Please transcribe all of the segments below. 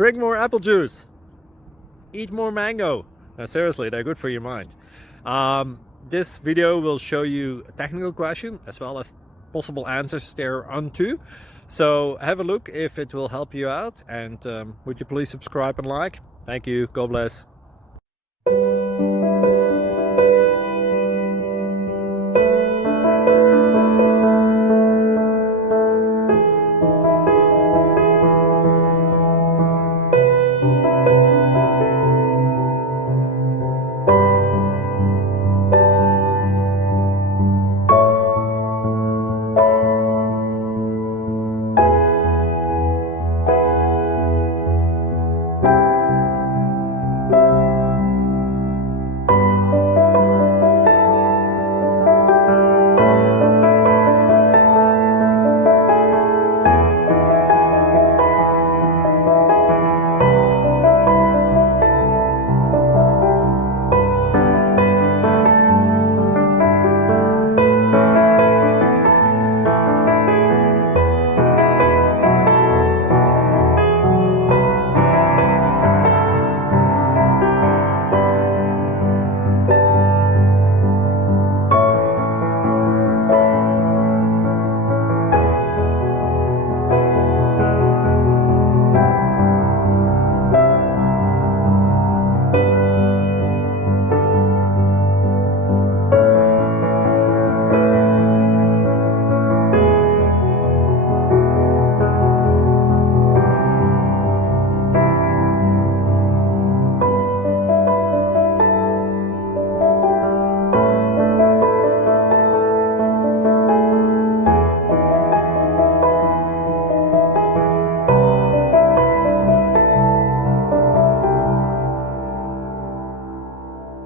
Drink more apple juice. Eat more mango. Now seriously, they're good for your mind. This video will show you a technical question as well as possible answers thereunto. So have a look if it will help you out, and would you please subscribe and like? Thank you. God bless.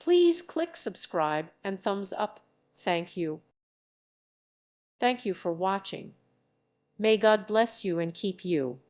Please click subscribe and thumbs up. Thank you. Thank you for watching. May God bless you and keep you.